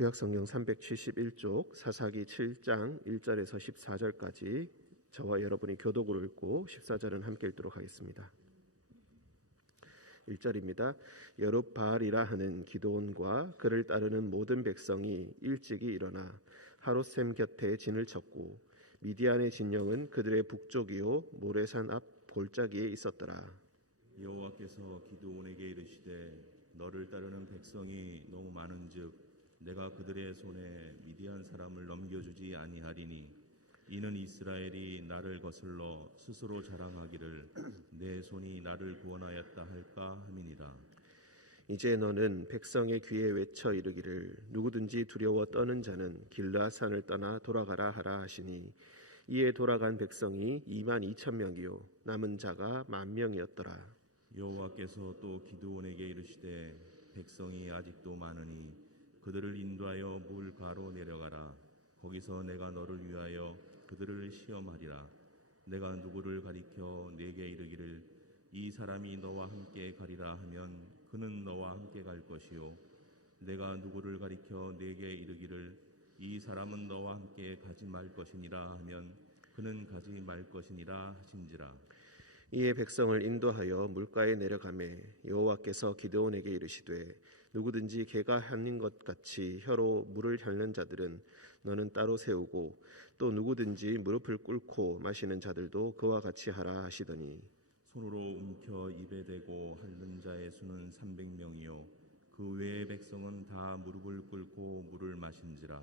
구약성경 371쪽 사사기 7장 1절에서 14절까지 저와 여러분이 교독으로 읽고 14절은 함께 읽도록 하겠습니다. 1절입니다. 여룹바알이라 하는 기드온과 그를 따르는 모든 백성이 일찍이 일어나 하롯셈 곁에 진을 쳤고 미디안의 진영은 그들의 북쪽이요 모레산 앞 골짜기에 있었더라. 여호와께서 기드온에게 이르시되 너를 따르는 백성이 너무 많은즉 내가 그들의 손에 미디안 사람을 넘겨주지 아니하리니 이는 이스라엘이 나를 거슬러 스스로 자랑하기를 내 손이 나를 구원하였다 할까 함이니라. 이제 너는 백성의 귀에 외쳐 이르기를 누구든지 두려워 떠는 자는 길르앗산을 떠나 돌아가라 하라 하시니 이에 돌아간 백성이 22,000명이요 남은 자가 10,000명이었더라. 여호와께서 또 기드온에게 이르시되 백성이 아직도 많으니 그들을 인도하여 물 가로 내려가라. 거기서 내가 너를 위하여 그들을 시험하리라. 내가 누구를 가리켜 네게 이르기를 이 사람이 너와 함께 가리라 하면 그는 너와 함께 갈 것이요 내가 누구를 가리켜 네게 이르기를 이 사람은 너와 함께 가지 말 것이니라 하면 그는 가지 말 것이니라 하신지라. 이에 백성을 인도하여 물가에 내려가매 여호와께서 기드온에게 이르시되 누구든지 개가 핥는 것 같이 혀로 물을 핥는 자들은 너는 따로 세우고 또 누구든지 무릎을 꿇고 마시는 자들도 그와 같이 하라 하시더니 손으로 움켜 입에 대고 핥는 자의 수는 300명이요 그 외의 백성은 다 무릎을 꿇고 물을 마신지라.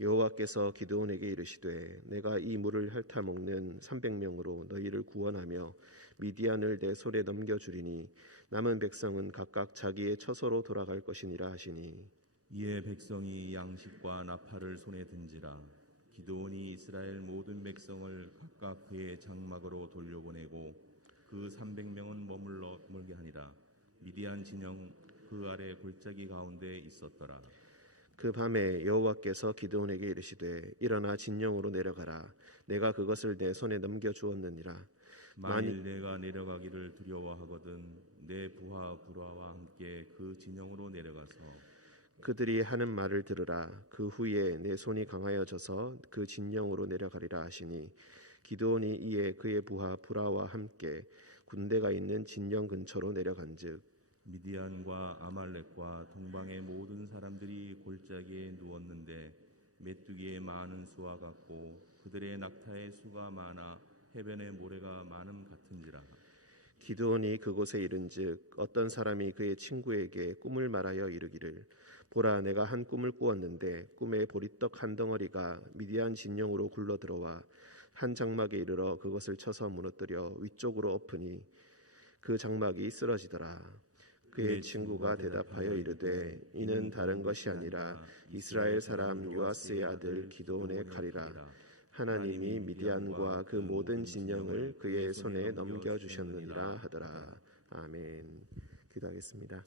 여호와께서 기드온에게 이르시되 내가 이 물을 핥아 먹는 300명으로 너희를 구원하며 미디안을 내 손에 넘겨주리니 남은 백성은 각각 자기의 처소로 돌아갈 것이니라 하시니 이에 백성이 양식과 나팔을 손에 든지라. 기드온이 이스라엘 모든 백성을 각각 그의 장막으로 돌려보내고 그 300명은 머물러 멀게 하니라. 미디안 진영 그 아래 골짜기 가운데 있었더라. 그 밤에 여호와께서 기드온에게 이르시되 일어나 진영으로 내려가라. 내가 그것을 내 손에 넘겨주었느니라. 만일 내가 내려가기를 두려워하거든 내 부하 불화와 함께 그 진영으로 내려가서 그들이 하는 말을 들으라. 그 후에 내 손이 강하여져서 그 진영으로 내려가리라 하시니 기드온이 이에 그의 부하 불화와 함께 군대가 있는 진영 근처로 내려간즉 미디안과 아말렉과 동방의 모든 사람들이 골짜기에 누웠는데 메뚜기의 많은 수와 같고 그들의 낙타의 수가 많아 해변의 모래가 많음 같은지라. 기드온이 그곳에 이른즉 어떤 사람이 그의 친구에게 꿈을 말하여 이르기를 보라 내가 한 꿈을 꾸었는데 꿈에 보리떡 한 덩어리가 미디안 진영으로 굴러 들어와 한 장막에 이르러 그것을 쳐서 무너뜨려 위쪽으로 엎으니 그 장막이 쓰러지더라. 그의 친구가 대답하여 이르되 이는 다른 것이 아니라 이스라엘 사람 요아스의 아들 기드온의 칼이라. 하나님이 미디안과 그 모든 진영을 그의 손에 넘겨주셨느니라 하더라. 아멘. 기도하겠습니다.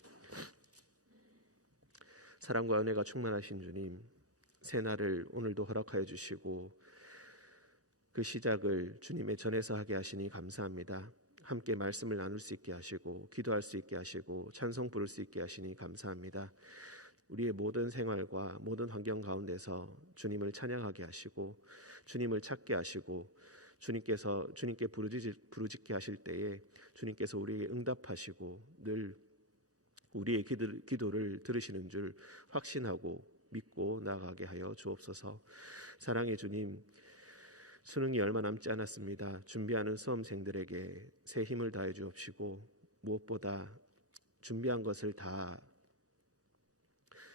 사랑과 은혜가 충만하신 주님, 새날을 오늘도 허락하여 주시고 그 시작을 주님의 전에서 하게 하시니 감사합니다. 함께 말씀을 나눌 수 있게 하시고 기도할 수 있게 하시고 찬송 부를 수 있게 하시니 감사합니다. 우리의 모든 생활과 모든 환경 가운데서 주님을 찬양하게 하시고 주님을 찾게 하시고 주님께 부르짖게 하실 때에 주님께서 우리에게 응답하시고 늘 우리의 기도를 들으시는 줄 확신하고 믿고 나아가게 하여 주옵소서. 사랑의 주님, 수능이 얼마 남지 않았습니다. 준비하는 수험생들에게 새 힘을 다해 주옵시고 무엇보다 준비한 것을 다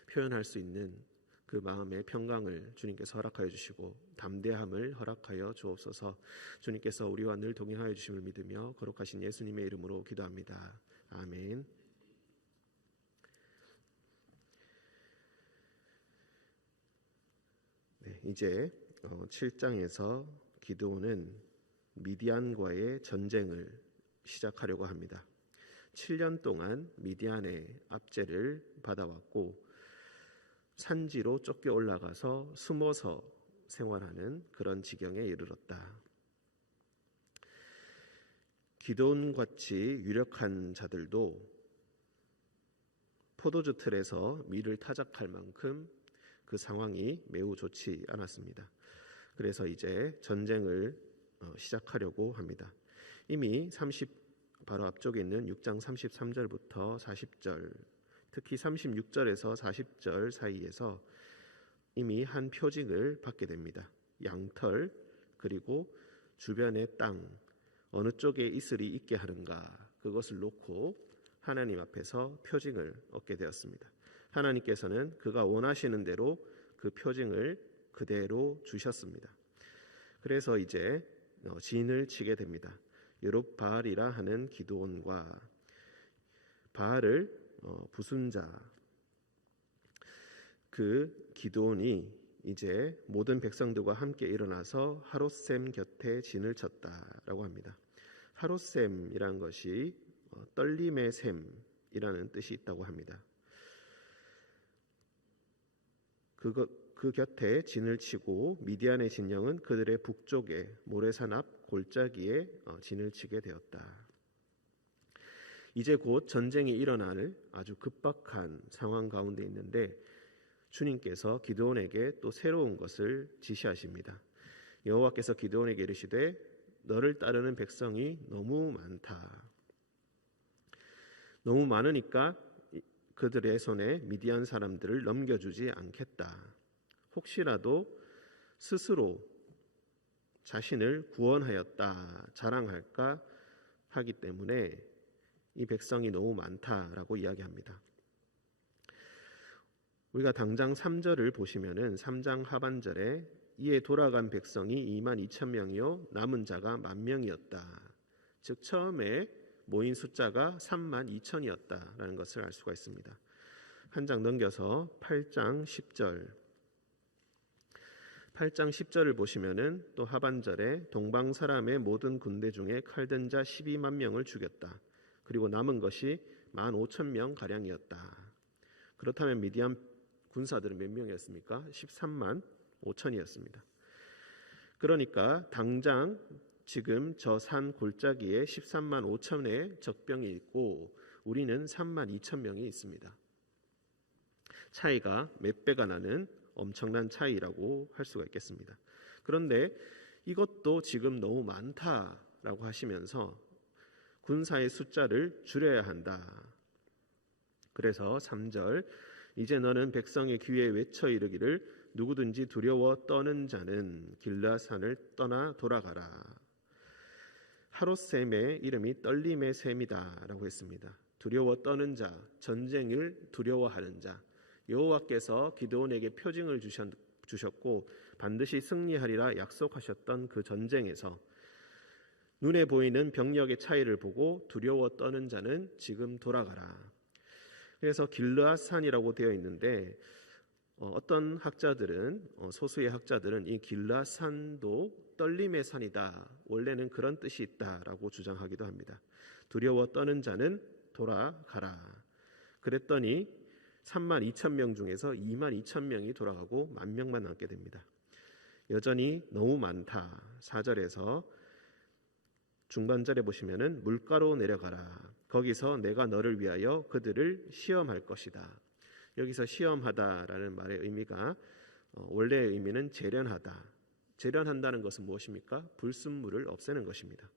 표현할 수 있는 그 마음의 평강을 주님께서 허락하여 주시고 담대함을 허락하여 주옵소서. 주님께서 우리와 늘 동행하여 주심을 믿으며 거룩하신 예수님의 이름으로 기도합니다. 아멘. 네, 이제 7장에서 기드온은 미디안과의 전쟁을 시작하려고 합니다. 7년 동안 미디안의 압제를 받아왔고 산지로 쫓겨 올라가서 숨어서 생활하는 그런 지경에 이르렀다. 기드온같이 유력한 자들도 포도주 틀에서 밀을 타작할 만큼 그 상황이 매우 좋지 않았습니다. 그래서 이제 전쟁을 시작하려고 합니다. 이미 바로 앞쪽에 있는 6장 33절부터 40절, 특히 36절에서 40절 사이에서 이미 한 표징을 받게 됩니다. 양털, 그리고 주변의 땅, 어느 쪽에 이슬이 있게 하는가, 그것을 놓고 하나님 앞에서 표징을 얻게 되었습니다. 하나님께서는 그가 원하시는 대로 그 표징을 그대로 주셨습니다. 그래서 이제 진을 치게 됩니다. 여룹바알이라 하는 기드온과 바알을 부순 자, 그 기드온이 이제 모든 백성들과 함께 일어나서 하롯셈 곁에 진을 쳤다라고 합니다. 하롯셈이라는 것이 떨림의 셈이라는 뜻이 있다고 합니다. 그 곁에 진을 치고 미디안의 진영은 그들의 북쪽에 모래산 앞 골짜기에 진을 치게 되었다. 이제 곧 전쟁이 일어날 아주 급박한 상황 가운데 있는데 주님께서 기드온에게 또 새로운 것을 지시하십니다. 여호와께서 기드온에게 이르시되 너를 따르는 백성이 너무 많다. 너무 많으니까 그들의 손에 미디안 사람들을 넘겨주지 않겠다. 혹시라도 스스로 자신을 구원하였다 자랑할까 하기 때문에 이 백성이 너무 많다라고 이야기합니다. 우리가 당장 3절을 보시면은 3장 하반절에 이에 돌아간 백성이 22,000명이요 남은 자가 10,000명이었다. 즉 처음에 모인 숫자가 32,000이었다라는 것을 알 수가 있습니다. 한 장 넘겨서 8장 10절. 8장 10절을 보시면은 또 하반절에 동방 사람의 모든 군대 중에 칼든 자 12만 명을 죽였다. 그리고 남은 것이 15,000명 가량이었다. 그렇다면 미디안 군사들은 몇 명이었습니까? 13만 5천이었습니다. 그러니까 당장 지금 저 산 골짜기에 13만 5천의 적병이 있고 우리는 3만 2천 명이 있습니다. 차이가 몇 배가 나는 엄청난 차이라고 할 수가 있겠습니다. 그런데 이것도 지금 너무 많다라고 하시면서 군사의 숫자를 줄여야 한다. 그래서 3절 이제 너는 백성의 귀에 외쳐 이르기를 누구든지 두려워 떠는 자는 길라산을 떠나 돌아가라. 하롯셈의 이름이 떨림의 셈이다라고 했습니다. 두려워 떠는 자, 전쟁을 두려워하는 자. 여호와께서 기드온에게 표징을 주셨고 반드시 승리하리라 약속하셨던 그 전쟁에서 눈에 보이는 병력의 차이를 보고 두려워 떠는 자는 지금 돌아가라. 그래서 길르앗산이라고 되어 있는데 어떤 학자들은 소수의 학자들은 이 길르앗산도 떨림의 산이다. 원래는 그런 뜻이 있다라고 주장하기도 합니다. 두려워 떠는 자는 돌아가라. 그랬더니 3만 2천 명 중에서 2만 2천 명이 돌아가고 10,000명만 남게 됩니다. 여전히 너무 많다. 4절에서 중반절에 보시면은 물가로 내려가라. 거기서 내가 너를 위하여 그들을 시험할 것이다. 여기서 시험하다라는 말의 의미가 원래의 의미는 재련하다. 재련한다는 것은 무엇입니까? 불순물을 없애는 것입니다.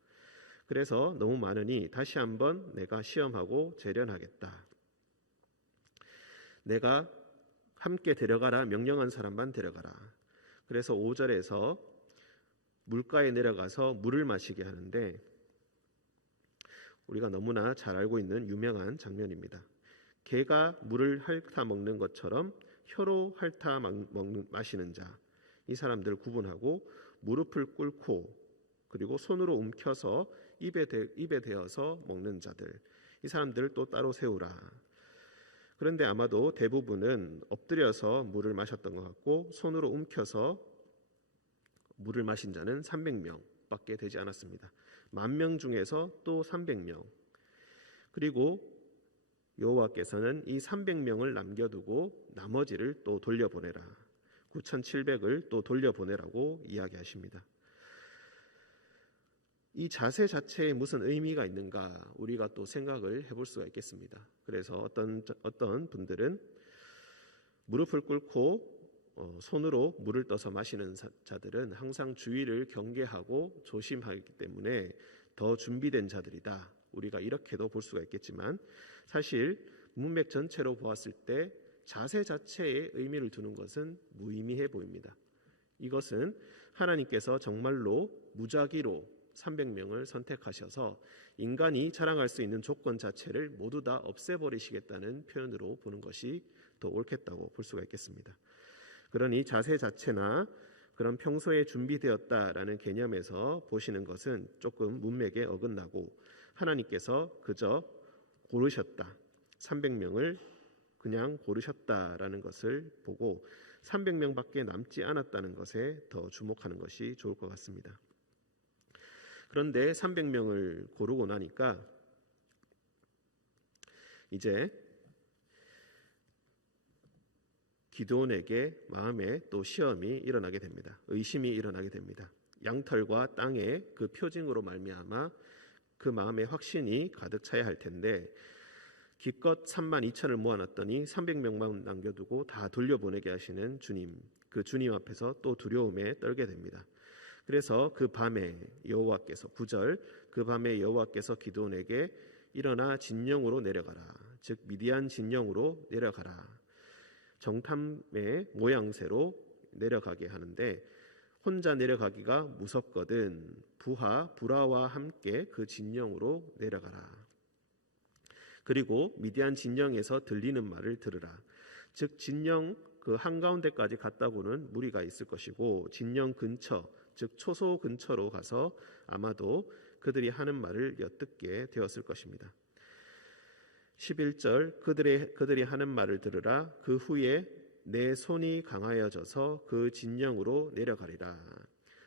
그래서 너무 많으니 다시 한번 내가 시험하고 재련하겠다. 내가 함께 데려가라. 명령한 사람만 데려가라. 그래서 5절에서 물가에 내려가서 물을 마시게 하는데 우리가 너무나 잘 알고 있는 유명한 장면입니다. 개가 물을 핥아 먹는 것처럼 혀로 핥아 마시는 자, 이 사람들을 구분하고 무릎을 꿇고 그리고 손으로 움켜서 입에 대어서 먹는 자들, 이 사람들을 또 따로 세우라. 그런데 아마도 대부분은 엎드려서 물을 마셨던 것 같고 손으로 움켜서 물을 마신 자는 300명밖에 되지 않았습니다. 10,000명 중에서 또 300명. 그리고 여호와께서는 이 300명을 남겨두고 나머지를 또 돌려보내라. 9,700을 또 돌려보내라고 이야기하십니다. 이 자세 자체에 무슨 의미가 있는가 우리가 또 생각을 해볼 수가 있겠습니다. 그래서 어떤 분들은 무릎을 꿇고 손으로 물을 떠서 마시는 자들은 항상 주의를 경계하고 조심하기 때문에 더 준비된 자들이다. 우리가 이렇게도 볼 수가 있겠지만 사실 문맥 전체로 보았을 때 자세 자체에 의미를 두는 것은 무의미해 보입니다. 이것은 하나님께서 정말로 무작위로 300명을 선택하셔서 인간이 자랑할 수 있는 조건 자체를 모두 다 없애버리시겠다는 표현으로 보는 것이 더 옳겠다고 볼 수가 있겠습니다. 그러니 자세 자체나 그런 평소에 준비되었다라는 개념에서 보시는 것은 조금 문맥에 어긋나고 하나님께서 그저 고르셨다. 300명을 그냥 고르셨다라는 것을 보고 300명밖에 남지 않았다는 것에 더 주목하는 것이 좋을 것 같습니다. 그런데 300명을 고르고 나니까 이제 기드온에게 마음에 또 시험이 일어나게 됩니다. 의심이 일어나게 됩니다. 양털과 땅의 그 표징으로 말미암아 그 마음에 확신이 가득 차야 할 텐데 기껏 32,000을 모아놨더니 300명만 남겨두고 다 돌려보내게 하시는 주님, 그 주님 앞에서 또 두려움에 떨게 됩니다. 그래서 그 밤에 여호와께서 9절 그 밤에 여호와께서 기드온에게 일어나 진영으로 내려가라. 즉 미디안 진영으로 내려가라. 정탐의 모양새로 내려가게 하는데 혼자 내려가기가 무섭거든 부하와 함께 그 진영으로 내려가라. 그리고 미디안 진영에서 들리는 말을 들으라. 즉 진영 그 한가운데까지 갔다고는 무리가 있을 것이고 진영 근처 즉 초소 근처로 가서 아마도 그들이 하는 말을 엿듣게 되었을 것입니다. 11절 그들이 하는 말을 들으라. 그 후에 내 손이 강하여져서 그 진영으로 내려가리라.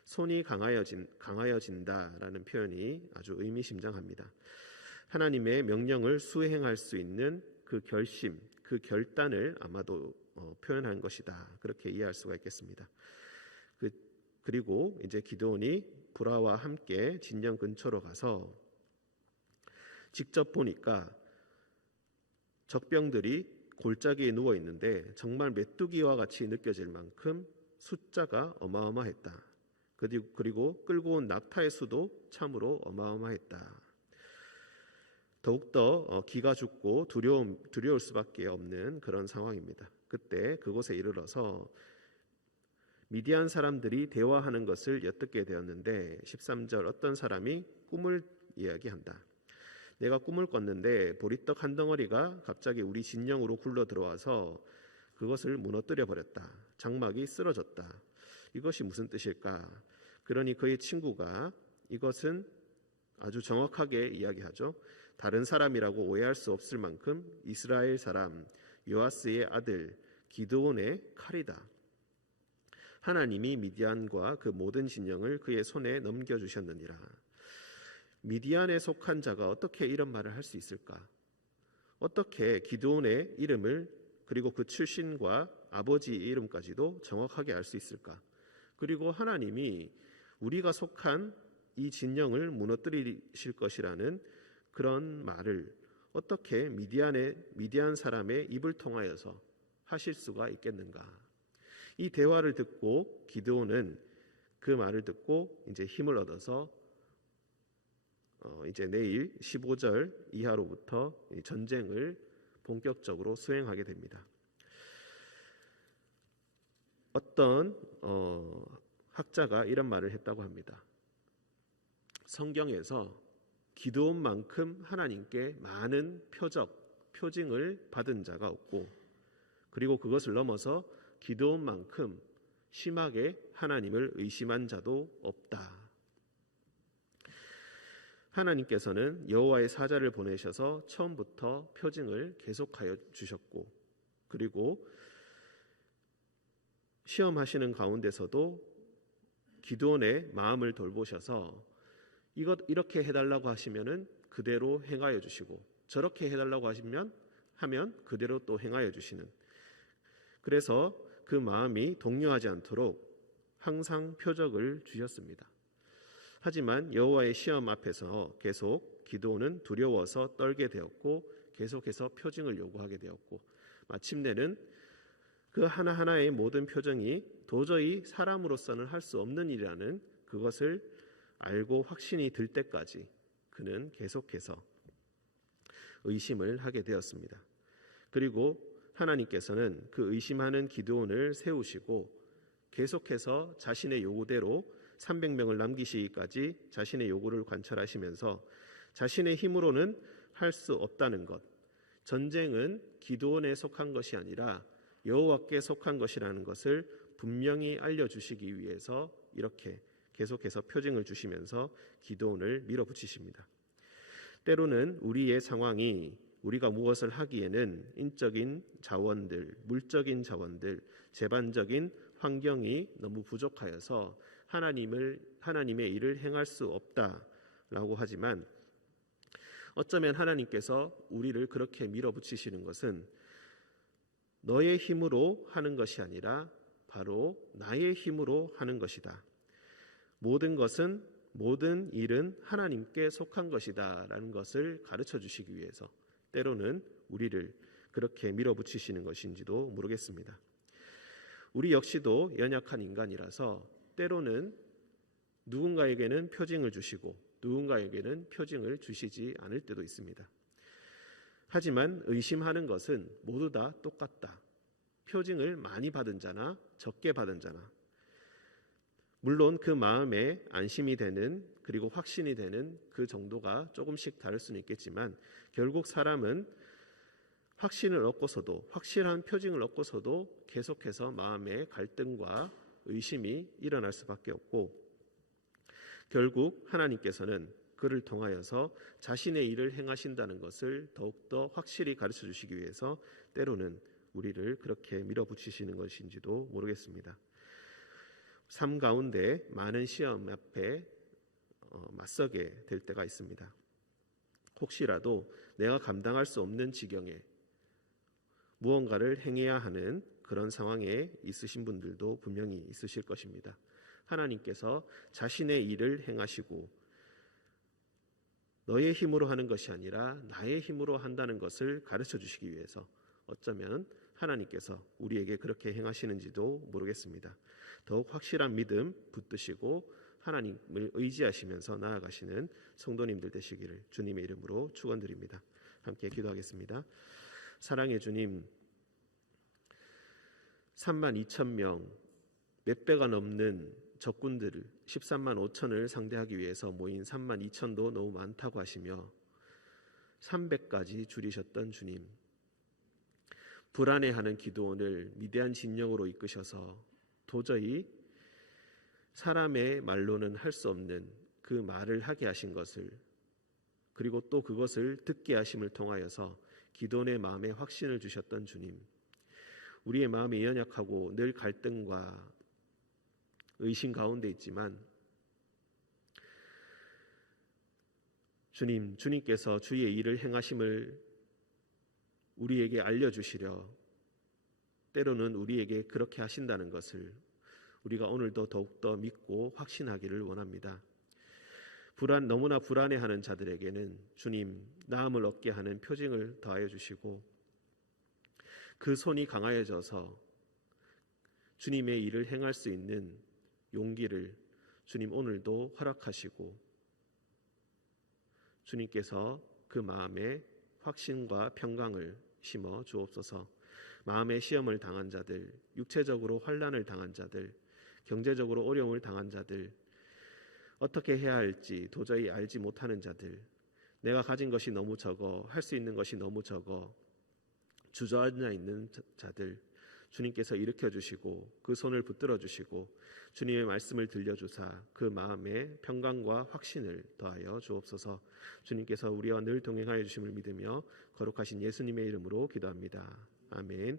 손이 강하여진다라는 표현이 아주 의미심장합니다. 하나님의 명령을 수행할 수 있는 그 결심, 그 결단을 아마도 표현한 것이다. 그렇게 이해할 수가 있겠습니다. 그리고 이제 기드온이 브라와 함께 진영 근처로 가서 직접 보니까 적병들이 골짜기에 누워 있는데 정말 메뚜기와 같이 느껴질 만큼 숫자가 어마어마했다. 그리고 끌고 온 낙타의 수도 참으로 어마어마했다. 더욱더 기가 죽고 두려울 수밖에 없는 그런 상황입니다. 그때 그곳에 이르러서 미디안 사람들이 대화하는 것을 엿듣게 되었는데 13절 어떤 사람이 꿈을 이야기한다. 내가 꿈을 꿨는데 보리떡 한 덩어리가 갑자기 우리 진영으로 굴러 들어와서 그것을 무너뜨려 버렸다. 장막이 쓰러졌다. 이것이 무슨 뜻일까? 그러니 그의 친구가 이것은 아주 정확하게 이야기하죠. 다른 사람이라고 오해할 수 없을 만큼 이스라엘 사람 요아스의 아들 기드온의 칼이다. 하나님이 미디안과 그 모든 진영을 그의 손에 넘겨주셨느니라. 미디안에 속한 자가 어떻게 이런 말을 할 수 있을까? 어떻게 기드온의 이름을 그리고 그 출신과 아버지 이름까지도 정확하게 알 수 있을까? 그리고 하나님이 우리가 속한 이 진영을 무너뜨리실 것이라는 그런 말을 어떻게 미디안 사람의 입을 통하여서 하실 수가 있겠는가? 이 대화를 듣고 기드온은 그 말을 듣고 이제 힘을 얻어서 이제 내일 15절 이하로부터 전쟁을 본격적으로 수행하게 됩니다. 어떤 학자가 이런 말을 했다고 합니다. 성경에서 기드온만큼 하나님께 많은 표징을 받은 자가 없고 그리고 그것을 넘어서 기드온만큼 심하게 하나님을 의심한 자도 없다. 하나님께서는 여호와의 사자를 보내셔서 처음부터 표징을 계속하여 주셨고 그리고 시험하시는 가운데서도 기드온의 마음을 돌보셔서 이렇게 해달라고 하시면은 그대로 행하여 주시고 저렇게 해달라고 하면 그대로 또 행하여 주시는 그래서 그 마음이 동요하지 않도록 항상 표적을 주셨습니다. 하지만 여호와의 시험 앞에서 계속 기드온은 두려워서 떨게 되었고 계속해서 표징을 요구하게 되었고 마침내는 그 하나하나의 모든 표정이 도저히 사람으로서는 할 수 없는 일이라는 그것을 알고 확신이 들 때까지 그는 계속해서 의심을 하게 되었습니다. 그리고 하나님께서는 그 의심하는 기드온을 세우시고 계속해서 자신의 요구대로 300명을 남기시기까지 자신의 요구를 관철하시면서 자신의 힘으로는 할 수 없다는 것, 전쟁은 기드온에 속한 것이 아니라 여호와께 속한 것이라는 것을 분명히 알려주시기 위해서 이렇게 계속해서 표징을 주시면서 기드온을 밀어붙이십니다. 때로는 우리의 상황이 우리가 무엇을 하기에는 인적인 자원들, 물적인 자원들, 재반적인 환경이 너무 부족하여서 하나님의 일을 행할 수 없다라고 하지만 어쩌면 하나님께서 우리를 그렇게 밀어붙이시는 것은 너의 힘으로 하는 것이 아니라 바로 나의 힘으로 하는 것이다. 모든 일은 하나님께 속한 것이다 라는 것을 가르쳐 주시기 위해서 때로는 우리를 그렇게 밀어붙이시는 것인지도 모르겠습니다. 우리 역시도 연약한 인간이라서 때로는 누군가에게는 표징을 주시고 누군가에게는 표징을 주시지 않을 때도 있습니다. 하지만 의심하는 것은 모두 다 똑같다. 표징을 많이 받은 자나 적게 받은 자나 물론 그 마음에 안심이 되는 그리고 확신이 되는 그 정도가 조금씩 다를 수는 있겠지만 결국 사람은 확신을 얻고서도 확실한 표징을 얻고서도 계속해서 마음의 갈등과 의심이 일어날 수밖에 없고 결국 하나님께서는 그를 통하여서 자신의 일을 행하신다는 것을 더욱더 확실히 가르쳐 주시기 위해서 때로는 우리를 그렇게 밀어붙이시는 것인지도 모르겠습니다. 삶 가운데 많은 시험 앞에 맞서게 될 때가 있습니다. 혹시라도 내가 감당할 수 없는 지경에 무언가를 행해야 하는 그런 상황에 있으신 분들도 분명히 있으실 것입니다. 하나님께서 자신의 일을 행하시고 너의 힘으로 하는 것이 아니라 나의 힘으로 한다는 것을 가르쳐 주시기 위해서 어쩌면 하나님께서 우리에게 그렇게 행하시는지도 모르겠습니다. 더욱 확실한 믿음 붙드시고 하나님을 의지하시면서 나아가시는 성도님들 되시기를 주님의 이름으로 축원드립니다. 함께 기도하겠습니다. 사랑의 주님, 32,000명, 몇 배가 넘는 적군들을 13만 5천을 상대하기 위해서 모인 3만 2천도 너무 많다고 하시며 300까지 줄이셨던 주님, 불안해하는 기드온을 위대한 진영으로 이끄셔서 도저히 사람의 말로는 할 수 없는 그 말을 하게 하신 것을 그리고 또 그것을 듣게 하심을 통하여서 기드온의 마음에 확신을 주셨던 주님, 우리의 마음이 연약하고 늘 갈등과 의심 가운데 있지만 주님께서 주의 일을 행하심을 우리에게 알려주시려 때로는 우리에게 그렇게 하신다는 것을 우리가 오늘도 더욱더 믿고 확신하기를 원합니다. 너무나 불안해하는 자들에게는 주님 나음을 얻게 하는 표징을 더하여 주시고 그 손이 강하여져서 주님의 일을 행할 수 있는 용기를 주님 오늘도 허락하시고 주님께서 그 마음에 확신과 평강을 심어 주옵소서. 마음의 시험을 당한 자들, 육체적으로 환난을 당한 자들, 경제적으로 어려움을 당한 자들, 어떻게 해야 할지 도저히 알지 못하는 자들, 내가 가진 것이 너무 적어, 할 수 있는 것이 너무 적어 주저앉아 있는 자들 주님께서 일으켜 주시고 그 손을 붙들어 주시고 주님의 말씀을 들려주사 그 마음에 평강과 확신을 더하여 주옵소서. 주님께서 우리와 늘 동행하여 주심을 믿으며 거룩하신 예수님의 이름으로 기도합니다. 아멘.